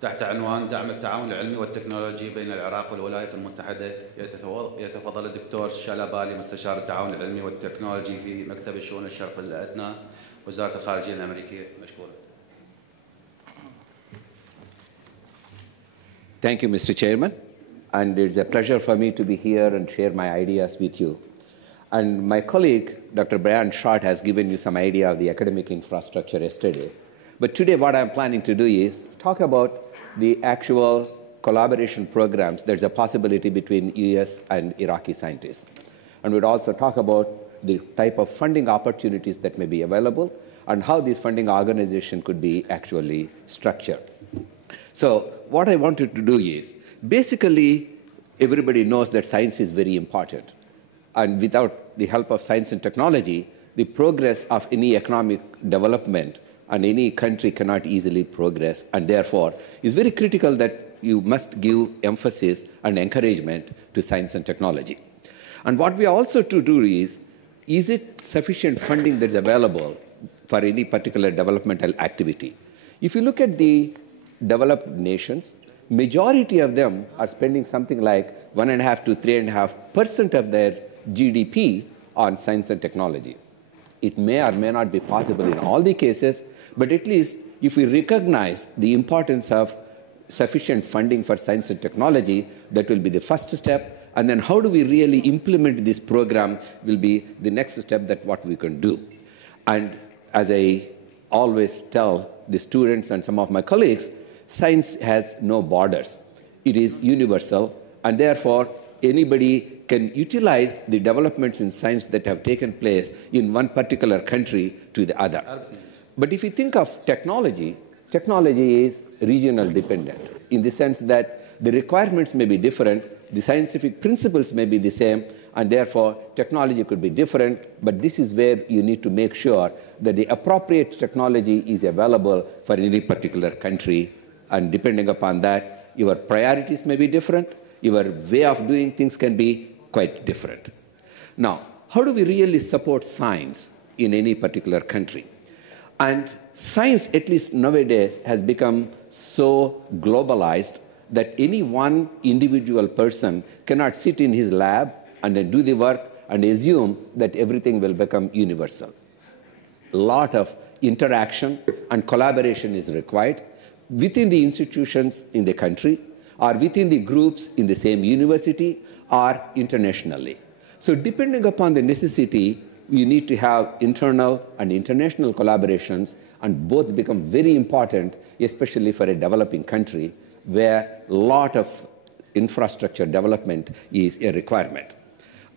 تحت عنوان دعم التعاون العلمي والتكنولوجي بين العراق والولايات المتحدة. يتفضل الدكتور شالابالي مستشار التعاون العلمي والتكنولوجي في مكتب الشؤون الشرق الأدنى وزارة الخارجية الأمريكية. مشكورا. Thank you, Mr. Chairman. And it's a pleasure for me to be here and share my ideas with you. And my colleague, Dr. Brian Short, has given you some idea of the academic infrastructure yesterday. But today what I'm planning to do is talk about the actual collaboration programs. There's a possibility between US and Iraqi scientists. And we'd also talk about the type of funding opportunities that may be available and how this funding organization could be actually structured. So what I wanted to do is, basically, everybody knows that science is very important. And without the help of science and technology, the progress of any economic development and any country cannot easily progress. And therefore, it's very critical that you must give emphasis and encouragement to science and technology. And what we also to do is it sufficient funding that's available for any particular developmental activity? If you look at the developed nations, majority of them are spending something like 1.5 to 3.5% of their GDP on science and technology. It may or may not be possible in all the cases, but at least if we recognize the importance of sufficient funding for science and technology, that will be the first step. And then how do we really implement this program will be the next step that what we can do. And as I always tell the students and some of my colleagues, science has no borders. It is universal, and therefore anybody can utilize the developments in science that have taken place in one particular country to the other. But if you think of technology, technology is regional dependent in the sense that the requirements may be different, the scientific principles may be the same, and therefore technology could be different, but this is where you need to make sure that the appropriate technology is available for any particular country, and depending upon that, your priorities may be different, your way of doing things can be quite different. Now, how do we really support science in any particular country? And science, at least nowadays, has become so globalized that any one individual person cannot sit in his lab and then do the work and assume that everything will become universal. A lot of interaction and collaboration is required within the institutions in the country, or within the groups in the same university, or internationally. So depending upon the necessity, we need to have internal and international collaborations, and both become very important, especially for a developing country where a lot of infrastructure development is a requirement.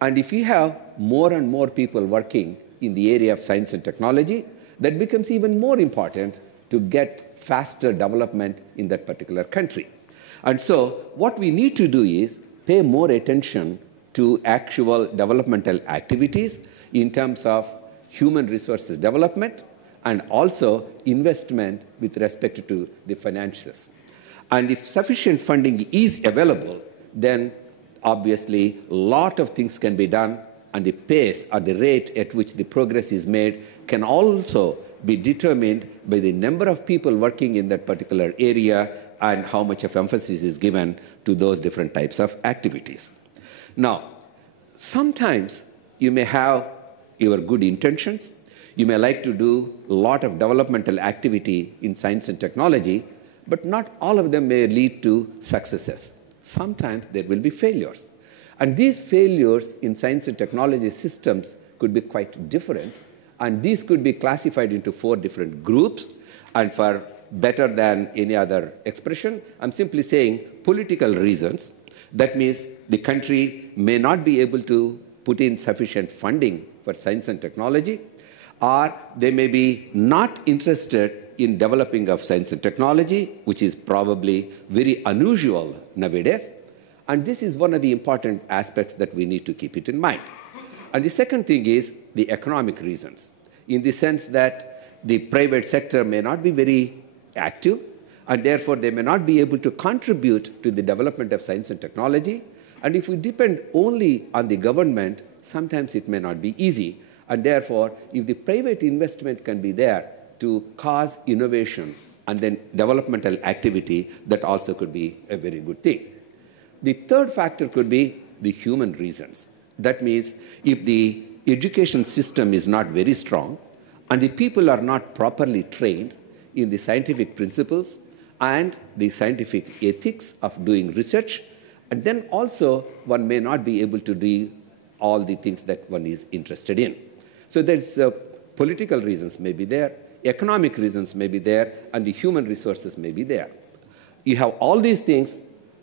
And if we have more and more people working in the area of science and technology, that becomes even more important to get faster development in that particular country. And so what we need to do is pay more attention to actual developmental activities in terms of human resources development and also investment with respect to the finances. And if sufficient funding is available, then obviously a lot of things can be done, and the pace or the rate at which the progress is made can also be determined by the number of people working in that particular area and how much of emphasis is given to those different types of activities. Now, sometimes you may have your good intentions. You may like to do a lot of developmental activity in science and technology, but not all of them may lead to successes. Sometimes there will be failures. And these failures in science and technology systems could be quite different, and these could be classified into 4 different groups. And for better than any other expression, I'm simply saying political reasons. That means the country may not be able to put in sufficient funding for science and technology, or they may be not interested in developing of science and technology, which is probably very unusual nowadays. And this is one of the important aspects that we need to keep it in mind. And the second thing is the economic reasons, in the sense that the private sector may not be very active, and therefore they may not be able to contribute to the development of science and technology. And if we depend only on the government, sometimes it may not be easy. And therefore, if the private investment can be there to cause innovation and then developmental activity, that also could be a very good thing. The third factor could be the human reasons. That means if the education system is not very strong and the people are not properly trained in the scientific principles and the scientific ethics of doing research, and then also one may not be able to do all the things that one is interested in. So there's political reasons may be there, economic reasons may be there, and the human resources may be there. You have all these things,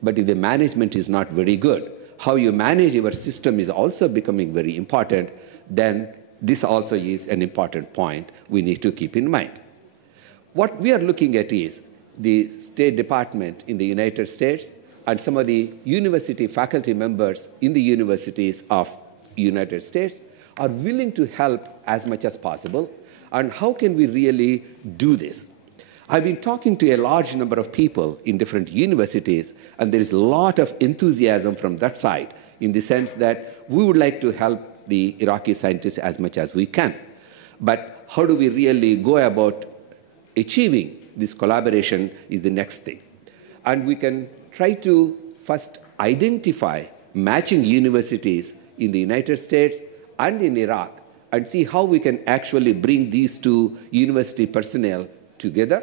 but if the management is not very good, how you manage your system is also becoming very important, then this also is an important point we need to keep in mind. What we are looking at is the State Department in the United States and some of the university faculty members in the universities of United States are willing to help as much as possible. And how can we really do this? I've been talking to a large number of people in different universities, and there is a lot of enthusiasm from that side in the sense that we would like to help the Iraqi scientists as much as we can. But how do we really go about achieving this collaboration is the next thing. And we can try to first identify matching universities in the United States and in Iraq and see how we can actually bring these two university personnel together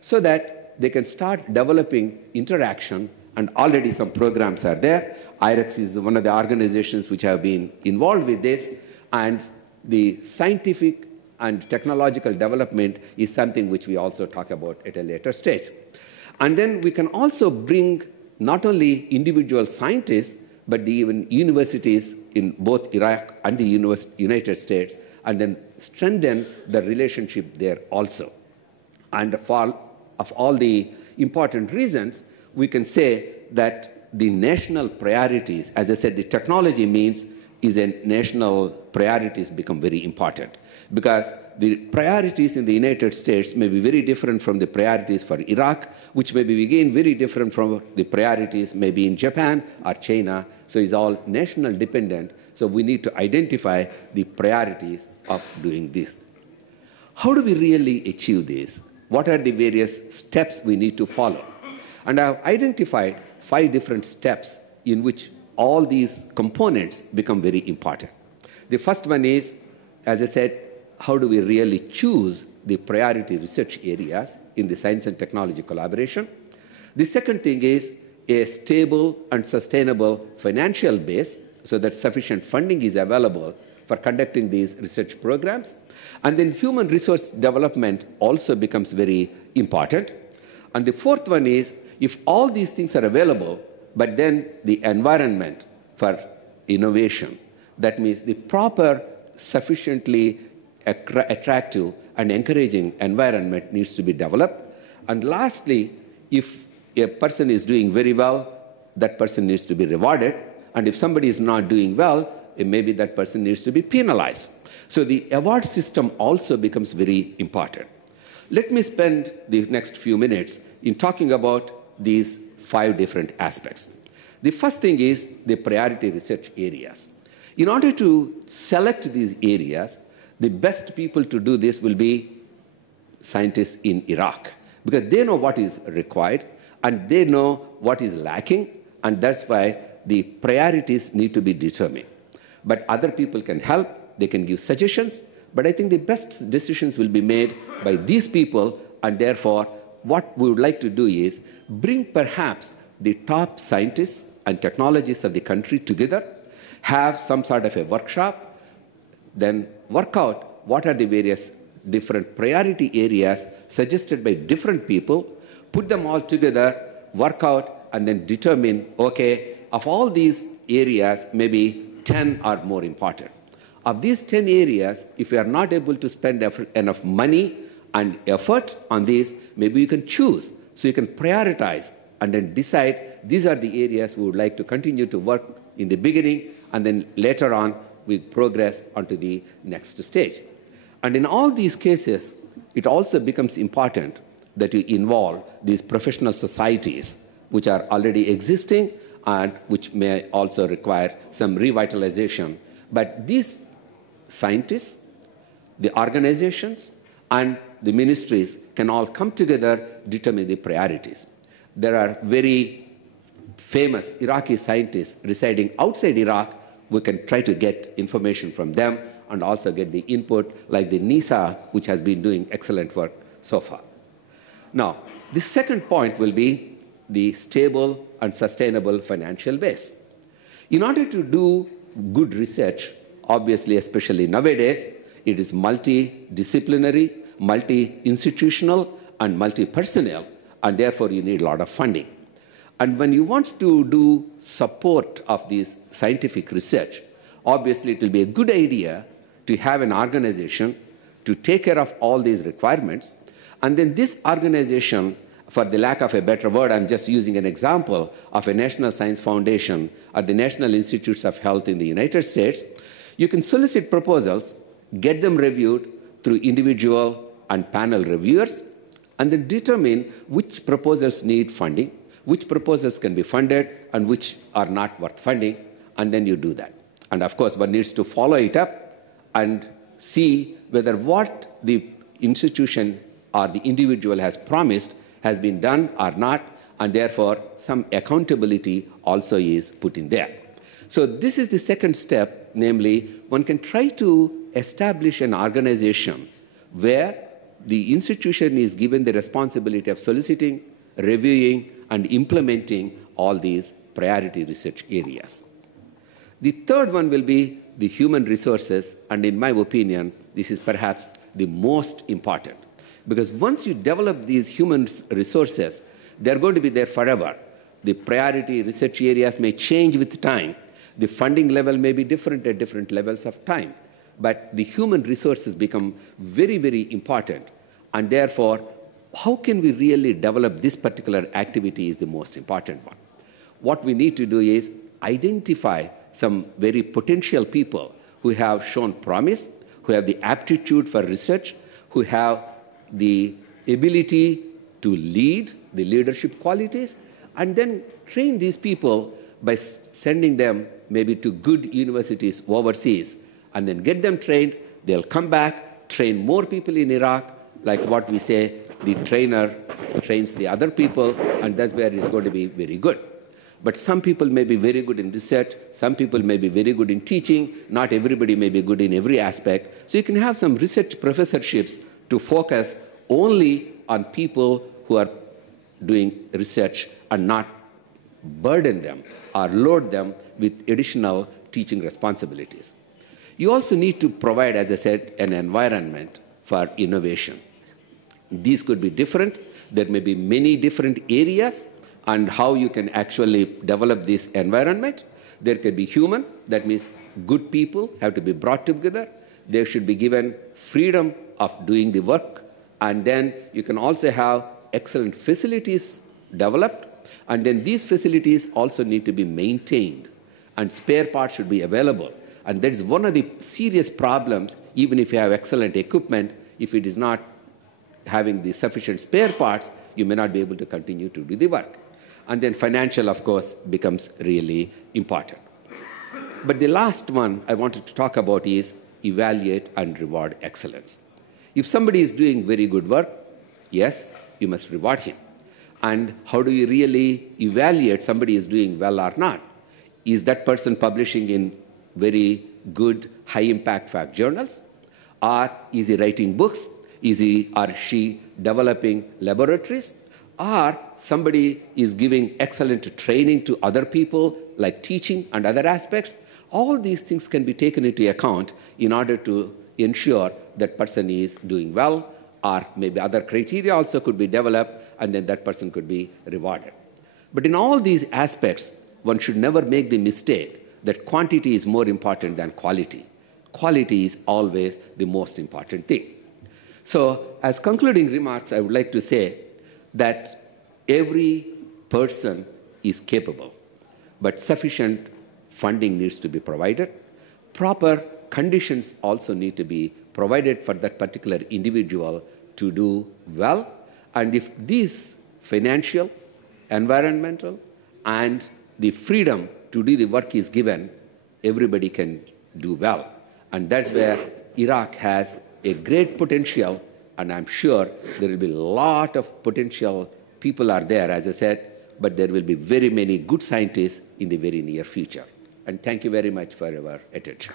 so that they can start developing interaction, and already some programs are there. IREX is one of the organizations which have been involved with this, and the scientific and technological development is something which we also talk about at a later stage. And then we can also bring not only individual scientists, but even universities in both Iraq and the United States, and then strengthen the relationship there also. And of all the important reasons, we can say that the national priorities, as I said, the technology means is a national priorities become very important, because the priorities in the United States may be very different from the priorities for Iraq, which may be again very different from the priorities maybe in Japan or China. So it's all national dependent. So we need to identify the priorities of doing this. How do we really achieve this? What are the various steps we need to follow? And I've identified 5 different steps in which all these components become very important. The first one is, as I said, how do we really choose the priority research areas in the science and technology collaboration? The second thing is a stable and sustainable financial base so that sufficient funding is available for conducting these research programs. And then human resource development also becomes very important. And the fourth one is, if all these things are available, but then the environment for innovation, that means the proper, sufficiently attractive and encouraging environment needs to be developed. And lastly, if a person is doing very well, that person needs to be rewarded. And if somebody is not doing well, maybe that person needs to be penalized. So the award system also becomes very important. Let me spend the next few minutes in talking about these 5 different aspects. The first thing is the priority research areas. In order to select these areas, the best people to do this will be scientists in Iraq, because they know what is required and they know what is lacking, and that's why the priorities need to be determined. But other people can help, they can give suggestions, but I think the best decisions will be made by these people, and therefore what we would like to do is bring perhaps the top scientists and technologists of the country together, have some sort of a workshop, then work out what are the various different priority areas suggested by different people, put them all together, work out, and then determine, okay, of all these areas, maybe 10 are more important. Of these 10 areas, if we are not able to spend enough money and effort on these, maybe you can choose. So you can prioritize and then decide these are the areas we would like to continue to work in the beginning, and then later on we progress onto the next stage. And in all these cases, it also becomes important that you involve these professional societies which are already existing and which may also require some revitalization. But these scientists, the organizations, and the ministries can all come together, determine the priorities. There are very famous Iraqi scientists residing outside Iraq. We can try to get information from them and also get the input, like the NISA, which has been doing excellent work so far. Now, the second point will be the stable and sustainable financial base. In order to do good research, obviously, especially nowadays, it is multidisciplinary, multi-institutional, and multi-personnel, and therefore you need a lot of funding. And when you want to do support of this scientific research, obviously it will be a good idea to have an organization to take care of all these requirements. And then this organization, for the lack of a better word, I'm just using an example of a National Science Foundation or the National Institutes of Health in the United States. You can solicit proposals, get them reviewed through individual and panel reviewers, and then determine which proposals need funding, which proposals can be funded, and which are not worth funding, and then you do that. And of course, one needs to follow it up and see whether what the institution or the individual has promised has been done or not, and therefore some accountability also is put in there. So this is the second step, namely, one can try to establish an organization where the institution is given the responsibility of soliciting, reviewing, and implementing all these priority research areas. The third one will be the human resources, and in my opinion, this is perhaps the most important. Because once you develop these human resources, they're going to be there forever. The priority research areas may change with time. The funding level may be different at different levels of time. But the human resources become very, very important. And therefore, how can we really develop this particular activity is the most important one. What we need to do is identify some very potential people who have shown promise, who have the aptitude for research, who have the ability to lead, the leadership qualities, and then train these people by sending them maybe to good universities overseas, and then get them trained. They'll come back, train more people in Iraq, like what we say, the trainer trains the other people, and that's where it's going to be very good. But some people may be very good in research, some people may be very good in teaching, not everybody may be good in every aspect. So you can have some research professorships to focus only on people who are doing research and not burden them or load them with additional teaching responsibilities. You also need to provide, as I said, an environment for innovation. These could be different. There may be many different areas and how you can actually develop this environment. There could be human, that means good people have to be brought together. They should be given freedom of doing the work. And then you can also have excellent facilities developed. And then these facilities also need to be maintained. And spare parts should be available. And that is one of the serious problems, even if you have excellent equipment, if it is not having the sufficient spare parts, you may not be able to continue to do the work. And then financial, of course, becomes really important. But the last one I wanted to talk about is evaluate and reward excellence. If somebody is doing very good work, yes, you must reward him. And how do you really evaluate somebody is doing well or not? Is that person publishing in very good, high-impact fact journals? Or is he writing books? Is he or she developing laboratories? Or somebody is giving excellent training to other people, like teaching and other aspects? All these things can be taken into account in order to ensure that person is doing well, or maybe other criteria also could be developed, and then that person could be rewarded. But in all these aspects, one should never make the mistake that quantity is more important than quality. Quality is always the most important thing. So, as concluding remarks, I would like to say that every person is capable, but sufficient funding needs to be provided. Proper conditions also need to be provided for that particular individual to do well. And if these financial, environmental, and the freedom to do the work is given, everybody can do well. And that's where Iraq has a great potential and I'm sure there will be a lot of potential people are there, as I said, but there will be very many good scientists in the very near future. And thank you very much for your attention.